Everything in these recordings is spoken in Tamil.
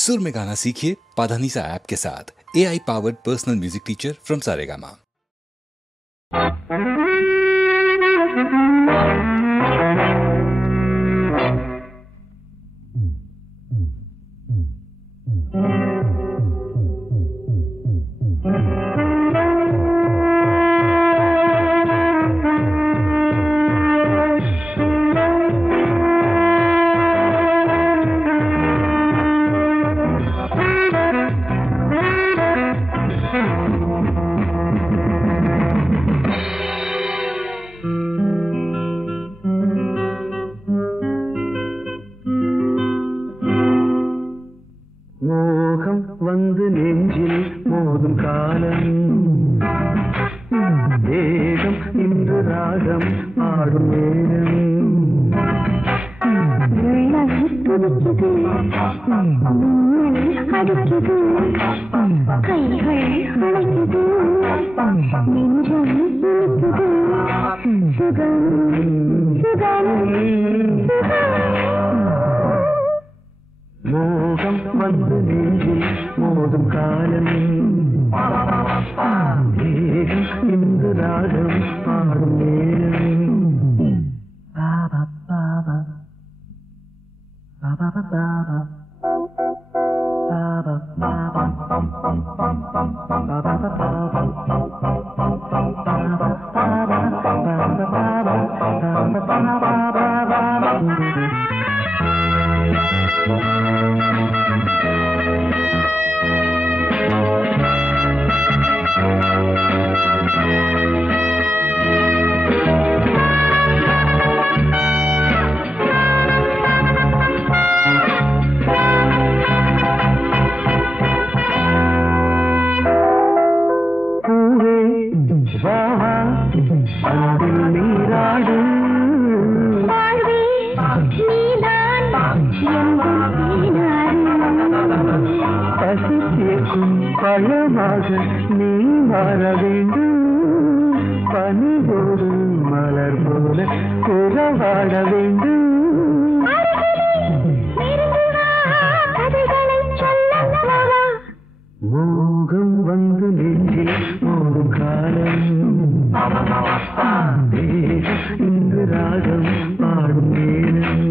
सुर में गाना सीखिए पाधानीसा ऐप के साथ। AI powered personal music teacher from Saregama. மோகம் வந்து நெஞ்சில் மோதும் காலம், வேகம் இன்று ராகம் ஆடும் நேரம். துடிக்குது, அடிக்குது, கைகள் அழைக்குது, நெஞ்சம் இனிக்குது, சுகம் சுகம் மோகம் வந்து நெஞ்சில் மோதும் காலம், வேகம் இன்று ராகம் ஆடும் நேரம். பாபா பாபா பாபா பாபா பாபா பாபா பழமாக நீ மாற வேண்டும், பனியோடு மலர் போல உறவாட வேண்டும். மோகம் வந்து நெஞ்சில் மோதும் காலம், இன்று ராகம் பாடும் நேரம்.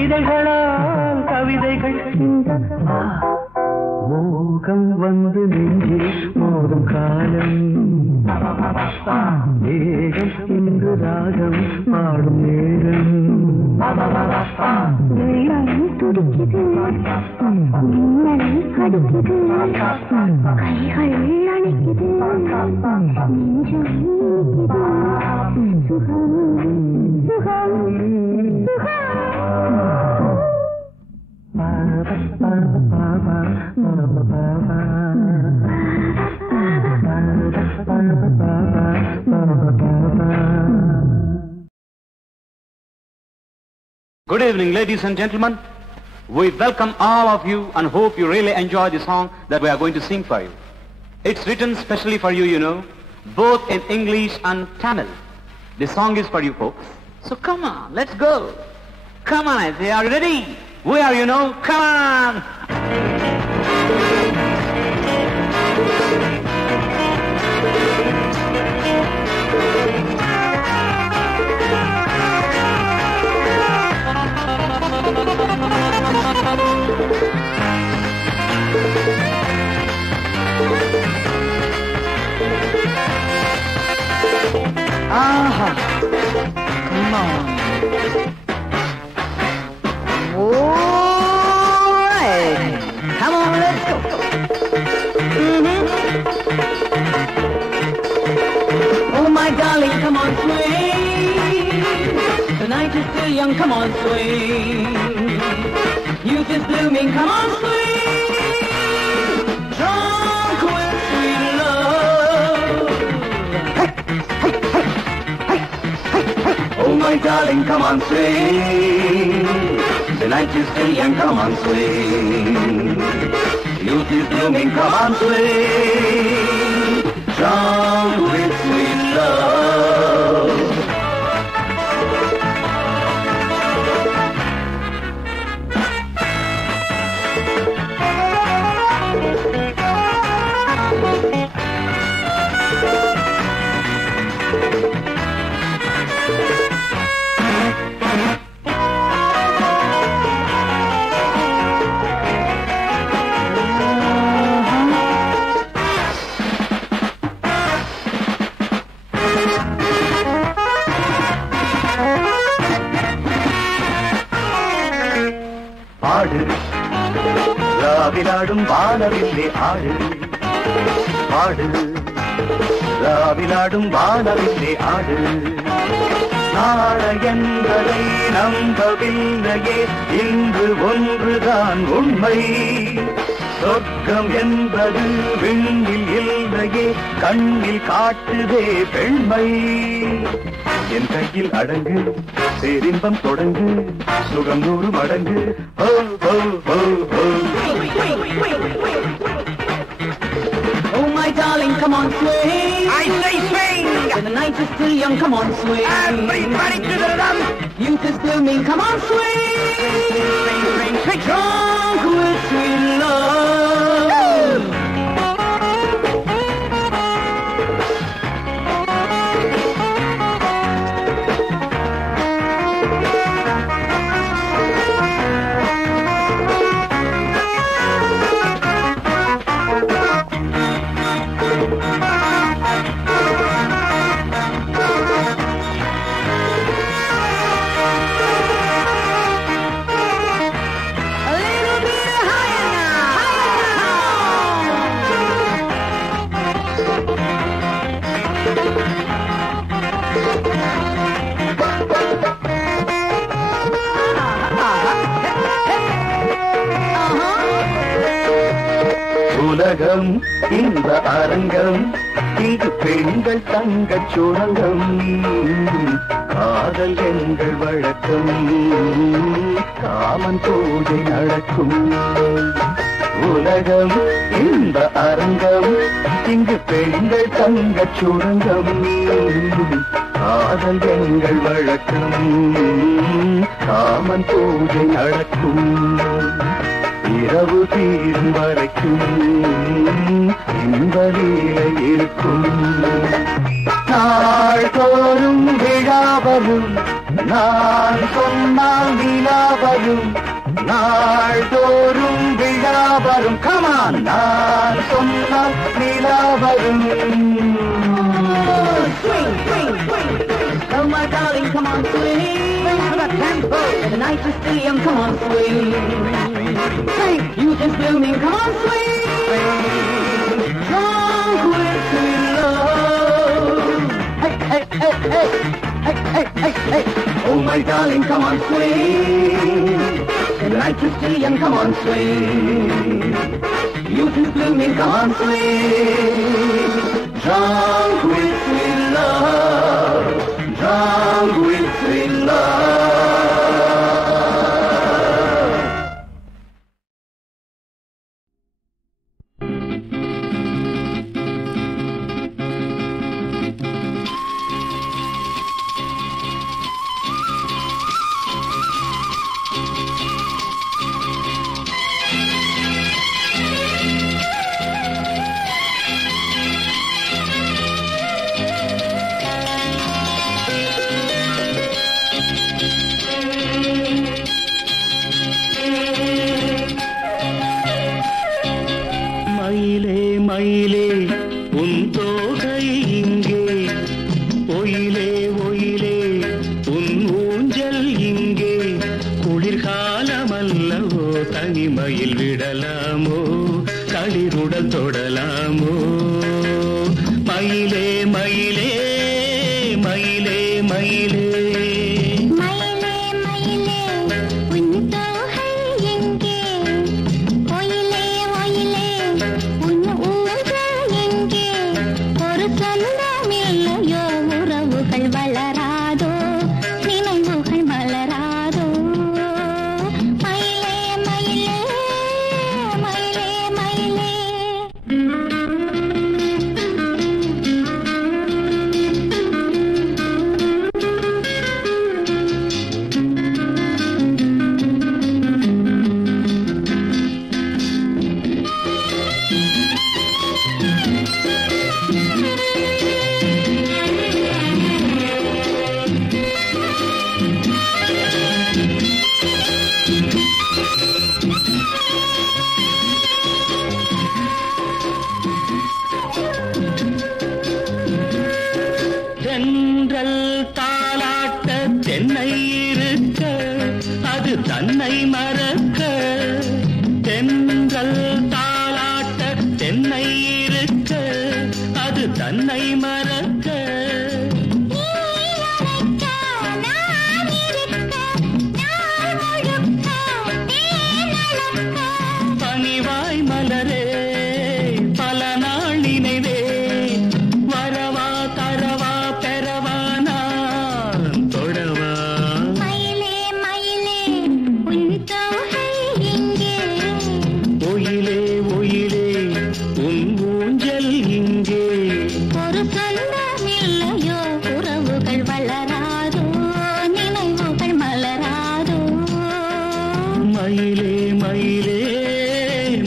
இதழ்களால் கவிதைகள் மோகம் வந்து நெஞ்சில் மோதும் காலம், வேகம் இன்று ராகம் பாடும் நேரம். துடிக்குது, மின்னல் அடிக்குது, கைகள் அணைக்குது, நெஞ்சம் இனிக்குது, சுகம் சுகம் Good evening, ladies and gentlemen. We welcome all of you and hope you really enjoy the song that we are going to sing for you. It's written specially for you, you know, both in English and Tamil. The song is for you folks. So come on, let's go. Come on, I say, are you ready? We are, you know, come on. Thank you. on. All right. Come on, let's go. Oh, my darling, come on, swing. The night is still young, come on, swing. Youth is blooming, come on, swing. Drunk with sweet love. Oh, my darling, come on, swing. The night is still young, come on, swing. Youth is blooming, come on, swing. Drunk with sweet love. ஆடு ராவிலாடும் வானவில்லே ஆடு ஆடு ராவிலாடும் வானவில்லே ஆடு நாள என்பதை நம்பவில்லையே இன்று ஒன்றுதான் உண்மை சொர்க்கம் என்பது விண்ணில் இல்லையே கண்ணில் காட்டுதே பெண்மை என் கையில் அடங்கு பேரின்பம் தொடங்கு சுகம் 100 மடங்கு ஓ ஓ ஓ ஓ. Oh my darling, come on swing. I say swing. The night is still young, come on swing. Everybody to the rhythm. Youth is blooming, come on swing. Swing, swing, swing. Drunk with sweet love. உலகம் இந்த அரங்கம் இங்கு பெண்கள் தங்கச் சுரங்கம் காதல் எங்கள் வழக்கம் காமன் பூஜை நடக்கும் உலகம் இந்த அரங்கம் இங்கு பெண்கள் தங்கச் சுரங்கம் காதல் எங்கள் வழக்கம் காமன் பூஜை நடக்கும் இரவு தீரும் வரைக்கும் இந்த லீலை இருக்கும் நாள்தோறும் விழாவரும் நான் சொன்னால் விழாவரும் நாள்தோறும் விழாவரும் கமான் நான் சொன்னால் விழாவரும். Oh my darling, come on swing. Swing to the tempo. The night is still young, come on swing. Swing, youth is blooming, come on swing. Drunk with sweet love. Hey, hey, hey, hey, hey, hey, hey, hey. Oh my darling, come on swing. The night is still young, come on swing. Youth is blooming, come on swing. Drunk with sweet love. Drunk with sweet love. மயிலே மயிலே உன் தோகை இங்கே ஒயிலே ஒயிலே உன் தொடலாமோ மயிலே மயிலே மயிலே மயிலே மயிலே மயிலே உன் தோகை எங்கே ஒயிலே ஒயிலே உன் ஊஞ்சல் எங்கே ஒரு சொந்தம் இல்லையோ உறவுகள் வளராதோ நினைவுகள் மலராதோ மயிலே மயிலே மயிலே மயிலே தென்றல் தாலாட்ட தென்னை இருக்க அது தன்னை மறக்க தென்றல் தாலாட்ட தென்னை இருக்க அது தன்னை மறக்க பனிவாய் மலரே பல நாள் நினைவே வரவா தரவா பெறவா நான் தொடவா மயிலே மயிலே உன் தோகை எங்கே ஒயிலே ஒயிலே உன் ஊஞ்சல் இங்கே ஒரு சொந்தம் இல்லையோ உறவுகள் வளராதோ நினைவுகள் மலராதோ மயிலே மயிலே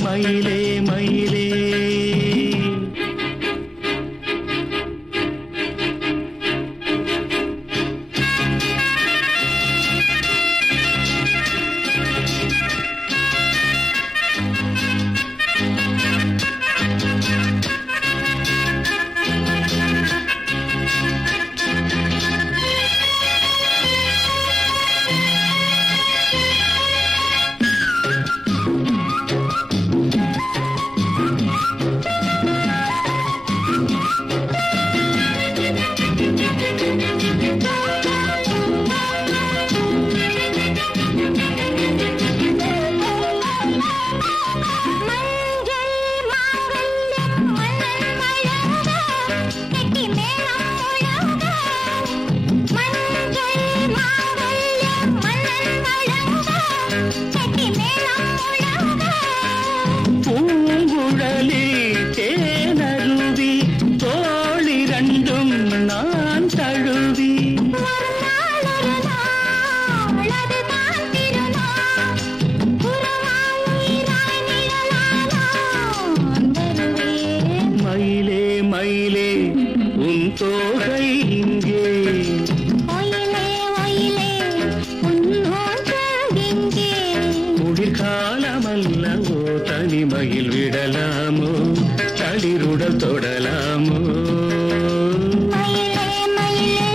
மயிலே மயிலே மஞ்சள் மாங்கல்யம் மன்னன் வழங்க கெட்டி மேளம் முழங்க மஞ்சள் மாங்கல்யம் மன்னன் வழங்க கெட்டி மேளம் முழங்க பூங்குழலி தேனருவி தோளிரண்டும் நான் தழுவி ஒரு நாள் அதுதான் திருநாள் உறவாய் உயிராய் நிழலானான் வருவேன் மயிலே மயிலே உன் தோகை இங்கே ஒயிலே ஒயிலே உன் ஊஞ்சல் எங்கே குளிர்காலமல்லவோ தனிமையில் விடலாமோ தளிருடல் தொடலாமோ மயிலே மயிலே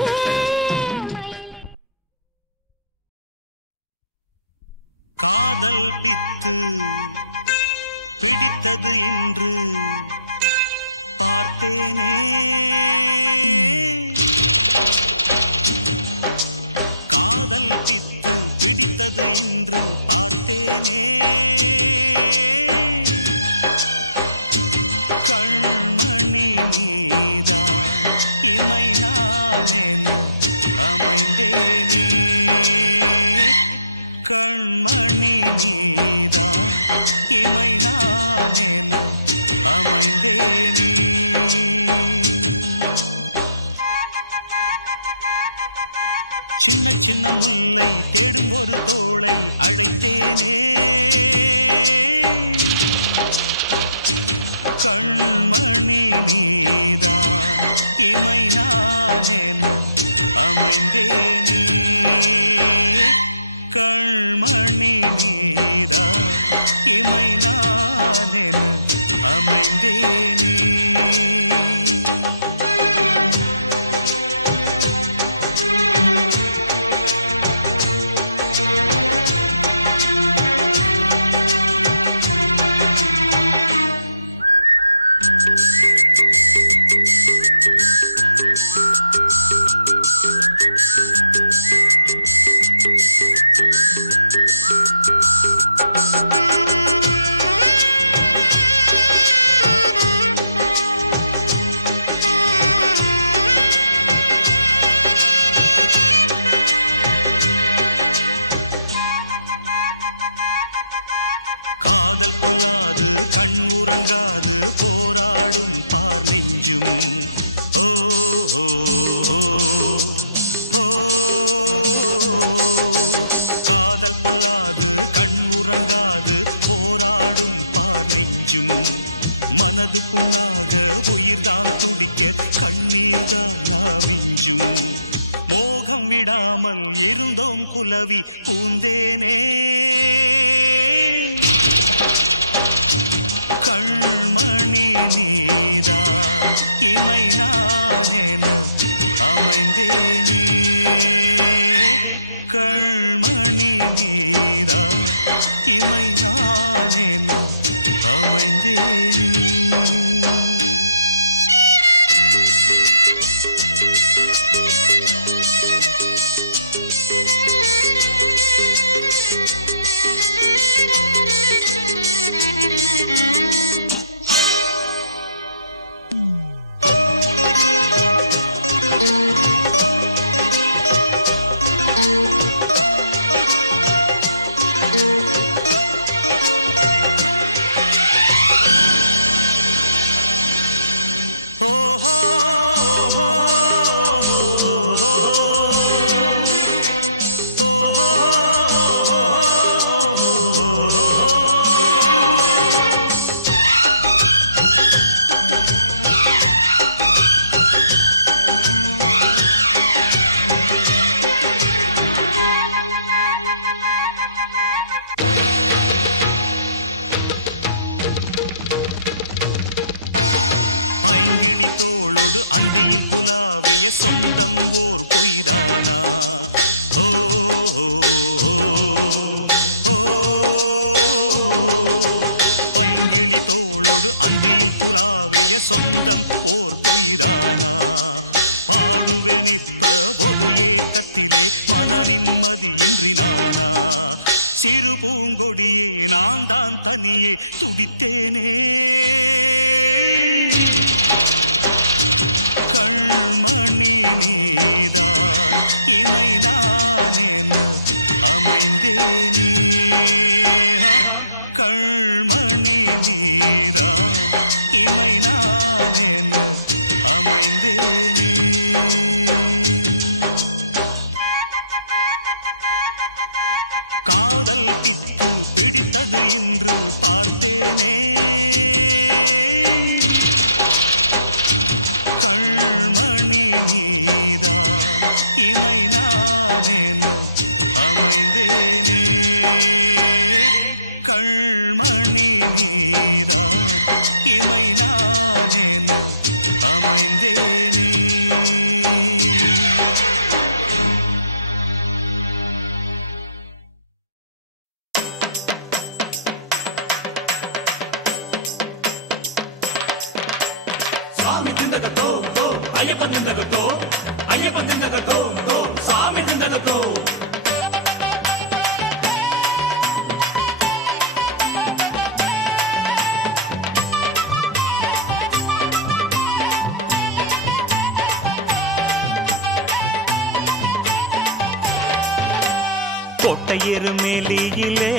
கோட்டையேறு மேலியிலே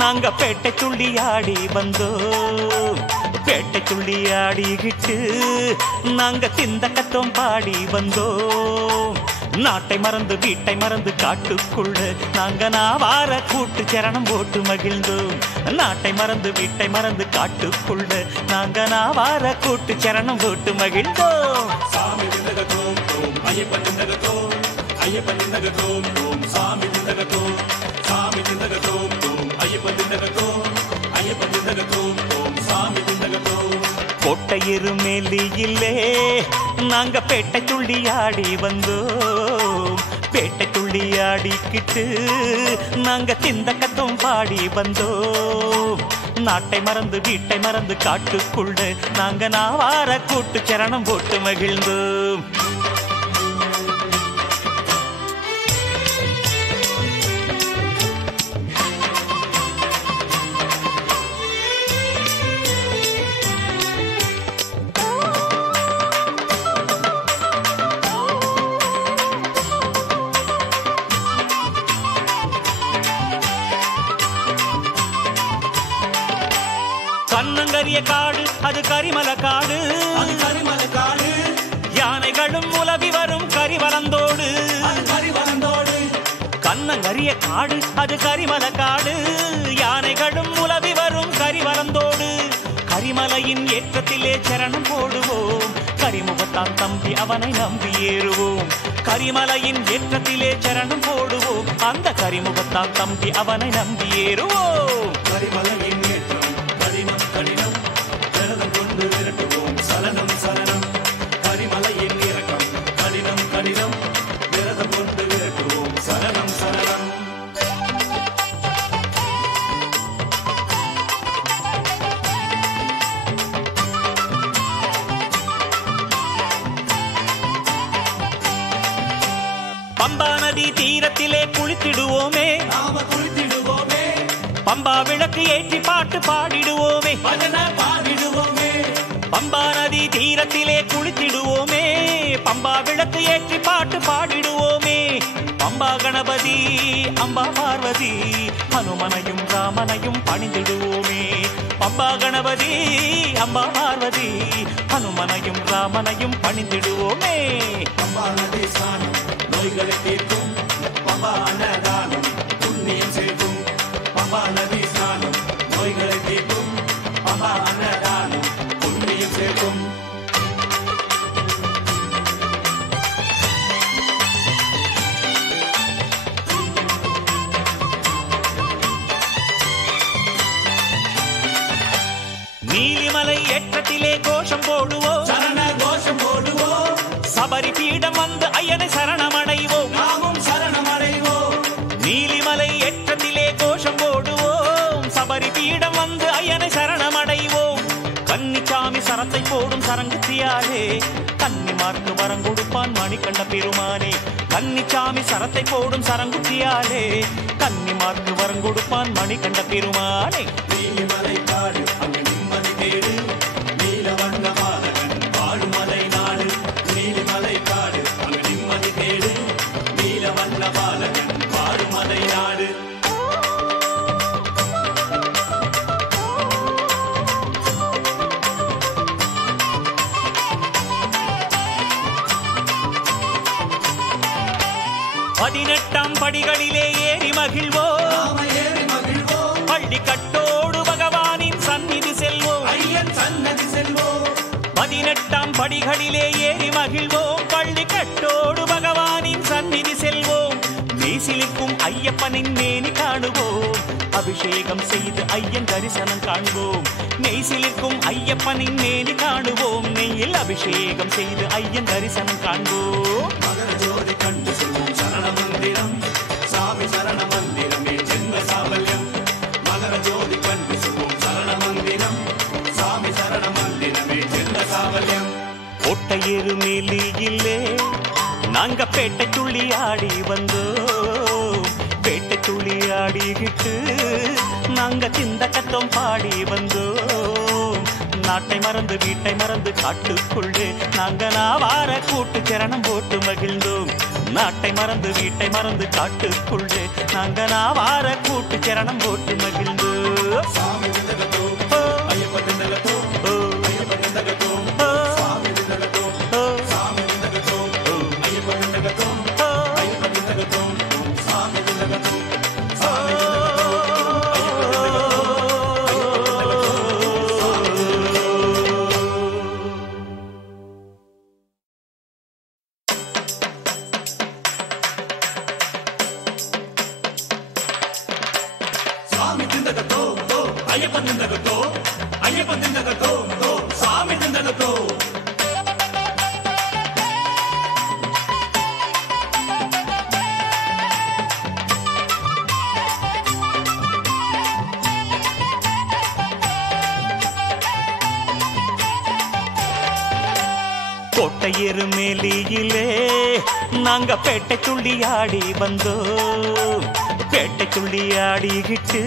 நாங்க பேட்டை துள்ளி ஆடி வந்தோம். பேட்டை துள்ளி ஆடிக்கிட்டு நாங்க திந்தக்கத்தோம் பாடி வந்தோம். நாட்டை மறந்து வீட்டை மறந்து காட்டுக்குள்ள நாங்க நாவார கூட்டு சரணம் போட்டு மகிழ்ந்தோம். நாட்டை மறந்து வீட்டை மறந்து காட்டுக்குள்ள நாங்க நாவார கூட்டு சரணம் போட்டு மகிழ்ந்தோம். சாமி நிந்தகத்தோம் தோம் ஐயப்பன் நிந்தகத்தோம் ஐயப்பன் நிந்தகத்தோம் தோம் சாமி நிந்தகத்தோம் சாமி நிந்தகத்தோம் தோம் ஐயப்பன் நிந்தகத்தோம் ஐயப்பன் நிந்தகத்தோம் தோம் சாமி நிந்தகத்தோம். கோட்டையேறு மேலியிலே நாங்க பேட்டை துள்ளி ஆடி வந்தோம். பேட்டை துள்ளி ஆடிக்கிட்டு நாங்க திந்தக்கத்தோம் பாடி வந்தோம். நாட்டை மறந்து வீட்டை மறந்து காட்டுக்குள்ள நாங்க நாவார கூட்டு சரணம் போட்டு மகிழ்ந்தோம். கண்ணங்கரிய காடு அது கரிமல காடு, அது கரிமல காடு. யானைகளும் உலவி வரும் கரிவலந்தோடு, அது கரிவலந்தோடு. கண்ணங்கரிய காடு அது கரிமல காடு, யானைகளும் உலவி வரும் கரிவலந்தோடு. கரிமலையின் ஏற்றத்திலே சரணம் போடுவோம், கரிமுகத்தான் தம்பி அவனை நம்பி ஏறுவோம். கரிமலையின் ஏற்றத்திலே சரணம் போடுவோம், அந்த கரிமுகத்தான் தம்பி அவனை நம்பி ஏறுவோம். கரிமலையின் ஏற்றம் கடினம் கடினம், விரதம் கொண்டு விரட்டுவோம் சலனம் சலனம். கரிமலையின் இறக்கம் கடினம் கடினம், விரதம் கொண்டு விரட்டுவோம் சலனம் சலனம். பம்பா நதி தீரத்திலே குளித்திடுவோமே, நாம குளித்திடுவோமே, பம்பா விளக்கு ஏற்றி பாட்டு பாடிடுவோமே. பஜன பாடிடுவோமே. பம்பா நதி தீரத்திலே குளித்திடுவோமே, பம்பா விளக்கு ஏற்றி பாட்டு பாடிடுவோமே. பம்பா கணபதி அம்பா பார்வதி ஹனுமனையும் ராமனையும் பணிந்திடுவோமே. பம்பா கணபதி அம்பா பார்வதி ஹனுமனையும் ராமனையும் பணிந்திடுவோமே. பம்பா நதி ஸ்நானம் நோய்களை தீர்க்கும், பம்பா அன்னதானம் புண்ணியம் சேர்க்கும். பம்பா நதி ஸ்நானம் நோய்களை தீர்க்கும், பம்பா அன்னதானம் புண்ணியம் சேர்க்கும். நீலிமலை ஏற்றத்திலே கோஷம் போடுவோம், சரண கோஷம் போடுவோம், சபரி பீடம் வந்து ஐயனை சரணமடைவோம். நாமும் சரணமடைவோம். நீலிமலை ஏற்றத்திலே கோஷம் போடுவோம், சபரி பீடம் வந்து ஐயனை சரணமடைவோம். கன்னிச்சாமி சரத்தை போடும் சரங்குத்தியாலே கன்னிமார்க்கு வரம் கொடுப்பான் மணிகண்ட பெருமானே. கன்னிச்சாமி சரத்தை போடும் சரங்குத்தியாலே கன்னிமார்க்கு வரம் கொடுப்பான் மணிகண்ட பெருமானே. நீலிமலை காடு அங்கு நிம்மதி தேடு, நீல வண்ண பாலகன் வாழும் மலை நாடு. நீலிமலை காடு அங்கு நிம்மதி தேடு, நீல வண்ண பாலகன் வாழும் மலை நாடு. பதினெட்டாம் படிகளிலே ஏறி மகிழ்வோம், நாம ஏறி மகிழ்வோம், பள்ளி கட்டோடு பகவானின் சந்நிதி செல்வோம். ஐயன் சன்னதி செல்வோம். 18ஆம் படிகளிலே ஏறி மகிழ்வோம், பள்ளி கட்டோடு பகவானின் சந்நிதி செல்வோம். மெய்சிலிக்கும் ஐயப்பனின் மேனி காணுவோம், அபிஷேகம் செய்து ஐயன் தரிசனம் காண்போம். மெய்சிலிக்கும் ஐயப்பனின் மேனி காணுவோம், நெய்யில் அபிஷேகம் செய்து ஐயன் தரிசனம் காண்போம். மகர ஜோதி கண்டு சொல்வோம் சரண மந்திரம், சாமி சரண மந்திரமே ஜென்ம சாபல்யம். மகர ஜோதி கண்டு சொல்வோம் சரண மந்திரம், சாமி சரண மந்திரமே ஜென்ம சாபல்யம். கோட்டையேறு மேலியிலே நாங்க பேட்டை துள்ளி ஆடி வந்தோம், பேட்டை துள்ளி ஆடிக்கிட்டு நாங்க சிந்த கத்தம் பாடி வந்தோம். நாட்டை மறந்து வீட்டை மறந்து காட்டுக்குள்ளே நாங்க நாவார கூட்டு சரணம் போட்டு மகிழ்ந்தோம். நாட்டை மறந்து வீட்டை மறந்து காட்டுக்குள்ளே நாங்க நாவார கூட்டு சரணம் போட்டு மகிழ்ந்தோம். சாமி திண்டகத்தோ, ஐயப்ப திண்டகத்தோ, ஐயப்ப திண்டகத்தோ, சாமி திண்டகத்தோ, சாமி திண்டகத்தோ, ஐயப்ப திண்டகத்தோ, ஐயப்ப திண்டகத்தோ, சாமி திண்டகத்தோ, சாமி திண்டகத்தோ. கோட்டையெரு மேலியிலே நாங்க பேட்டை துள்ளி ஆடி வந்தோம். பேட்டை துள்ளி ஆடிக்கிட்டு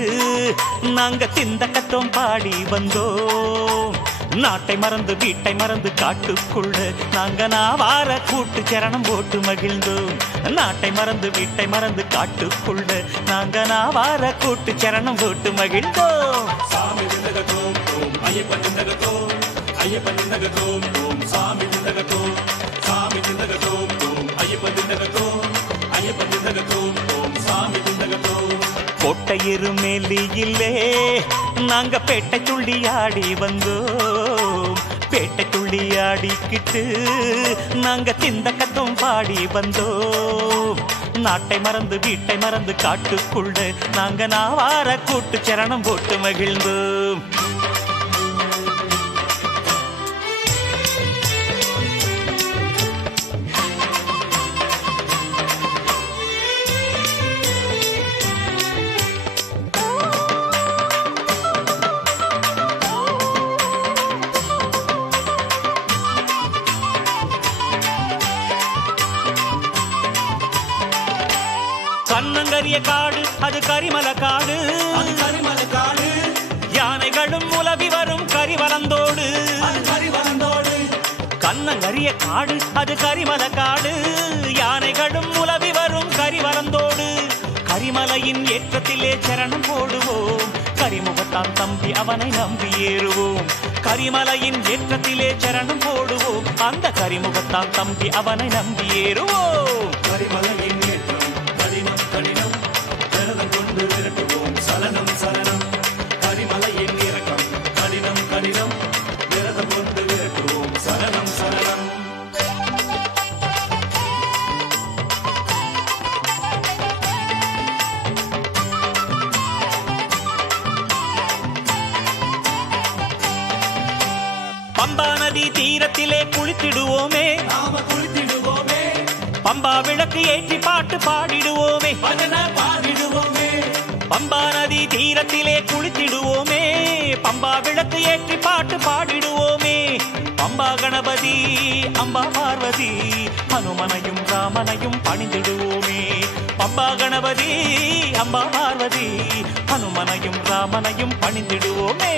நாங்க திந்தக்கத்தோம் பாடி வந்தோம். நாட்டை மறந்து வீட்டை மறந்து காட்டுக்குள்ள நாங்க நாவார கூட்டு சரணம் போட்டு மகிழ்ந்தோம். நாட்டை மறந்து வீட்டை மறந்து காட்டுக்குள்ள நாங்க நாவார கூட்டு சரணம் போட்டு மகிழ்ந்தோம். சாமி திந்தகத்தோம் தோம் ஐயப்பன் திந்தகத்தோம் ஐயப்பன் திந்தகத்தோம் தோம் சாமி திந்தகத்தோம் சாமி திந்தகத்தோம் தோம் ஐயப்பன் திந்தகத்தோம் ஐயப்பன் திந்தகத்தோம் தோம் சாமி திந்தகத்தோம். கோட்டையெரு மேலியிலே நாங்க பேட்டை துள்ளி ஆடி வந்தோம். பேட்டை துள்ளி ஆடிக்கிட்டு நாங்க திந்தக்கத்தோம் பாடி வந்தோம். நாட்டை மறந்து வீட்டை மறந்து காட்டுக்குள்ள நாங்க நாவார கூட்டு சரணம் போட்டு மகிழ்ந்தோம். கண்ணங்கரிய காடு அது கரிமல காடு, அது கரிமல காடு. யானைகளும் உலவி வரும் கரிவலந்தோடு, அது கரிவலந்தோடு. கண்ணங்கரிய காடு அது கரிமல காடு, யானைகளும் உலவி வரும் கரிவலந்தோடு. கரிமலையின் ஏற்றத்திலே சரணம் போடுவோம். கரிமுகத்தான் தம்பி அவனை நம்பி ஏறுவோம். கரிமலையின் ஏற்றத்திலே சரணம் போடுவோம். அந்த கரிமுகத்தான் தம்பி அவனை நம்பி ஏறுவோம். கரிமலையின் ஏற்றம் கடினம் கடினம் விரதம் கொண்டு விரட்டுவோம் சலனம் சலனம். கரிமலையின் இறக்கம் கடினம் கடினம் விரதம் கொண்டு விரட்டுவோம் சலனம் சலனம். பம்பா நதி தீரத்திலே குளித்திடுவோமே, நாம குளித்திடுவோமே. பம்பா விளக்கு ஏற்றி பாட்டு பாடிடுவோமே, பஜனை பாடிடுவோமே. பம்பா நதி தீரத்திலே குளித்திடுவோமே, பம்பா விளக்கு ஏற்றி பாட்டு பாடிடுவோமே. பம்பா கணபதி அம்பா பார்வதி ஹனுமனையும் ராமனையும் பணிந்திடுவோமே. பம்பா கணபதி அம்பா பார்வதி ஹனுமனையும் ராமனையும் பணிந்திடுவோமே.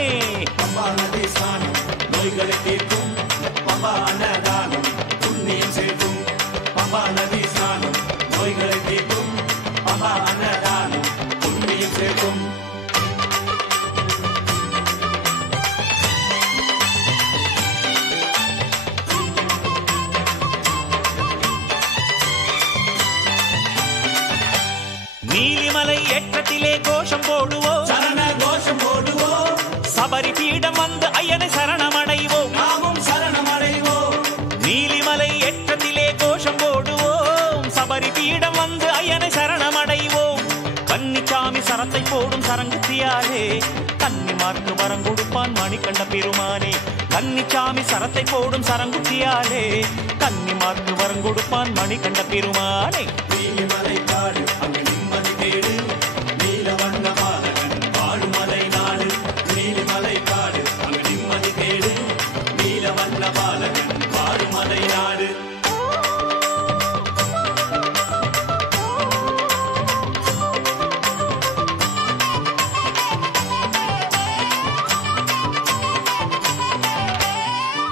பம்பா நதி ஸ்நானம் நோய்களை தீர்க்கும். பம்பா அன்னதானம் புண்ணியம் சேர்க்கும். பம்பா நதி ஸ்நானம் நோய்களை தீர்க்கும். பம்பா அன்னதானம் புண்ணியம் சேர்க்கும். நீலிமலை ஏற்றத்திலே கோஷம் போடுவோம். சரண கோஷம் போடுவோம். சபரி பீடம் வந்து ஐயனை சரணமடைவோம். நாமும் சரணமடைவோம். நீலிமலை ஏற்றத்திலே கோஷம் போடுவோம். சபரி பீடம் வந்து ஐயனை சரணமடைவோம். கன்னிச்சாமி சரத்தை போடும் சரங்குத்தியாரே கன்னிமார்க்கு வரம் கொடுப்பான் மணிக்கண்ட பெருமானே. கன்னிச்சாமி சரத்தை போடும் சரங்குத்தியாரே கன்னிமார்க்கு வரம் கொடுப்பான் மணிக்கண்ட பெருமானே. நீலிமலை காடு அங்கு நிம்மதி தேடு. நீலவண்ண பாலகன் வாழுமலை நாடு. நீலிமலை காடு அங்கு நிம்மதி தேடு. நீலவண்ண பாலகன் வாழுமலை நாடு.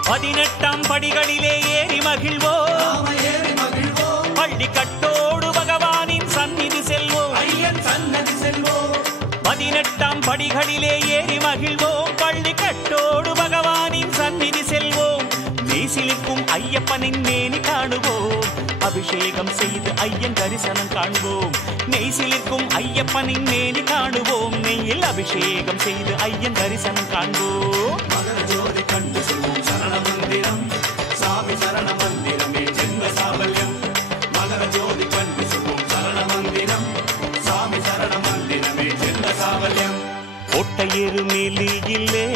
பதினெட்டாம் படிகளிலே ஏறி மகிழ்வோம். நாம ஏறி மகிழ்வோம். பள்ளி கட்டோடு பகவானின் சந்நிதி செல்வோம். ஐயன் சன்னதி செல்வோம். 18ஆம் படிகளிலே ஏறி மகிழ்வோம். பள்ளி கட்டோடு பகவானின் சந்நிதி செல்வோம். நீசிலிக்கும் ஐயப்பனின் மேனி காணுவோம். அபிஷேகம் செய்து ஐயன் தரிசனம் காண்போம். நெய்சிலிக்கும் ஐயப்பனின் மேனி காணுவோம். நெய்யில் அபிஷேகம் செய்து ஐயன் தரிசனம் காண்போம். மகர ஜோதி கண்டு சொல்லும் சரண மந்திரம். சாமி சரண மந்திரமே ஜென்ம சாபல்யம். மகர ஜோதி கண்டு சொல்லும் சரண மந்திரம். சாமி சரண மந்திரமே ஜென்ம சாபல்யம். கோட்டையெரு மேலியிலே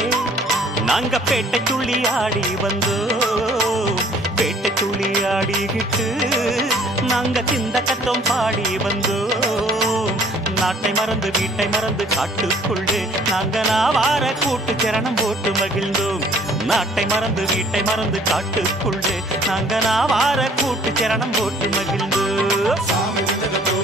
நாங்க பேட்டை துள்ளி ஆடி வந்தோம். பேட்டை துள்ளி ஆடிக்கிட்டு நாங்க திந்தக்கத்தோம் பாடி வந்தோம். நாட்டை மறந்து வீட்டை மறந்து காட்டுக்குள்ளே நாங்க நாவார கூட்டு சரணம் போட்டு மகிழ்ந்தோம். நாட்டை மறந்து வீட்டை மறந்து காட்டுக்குள்ளே நாங்க நாவார கூட்டு சரணம் போட்டு மகிழ்ந்து சாமி திண்டகத்தோ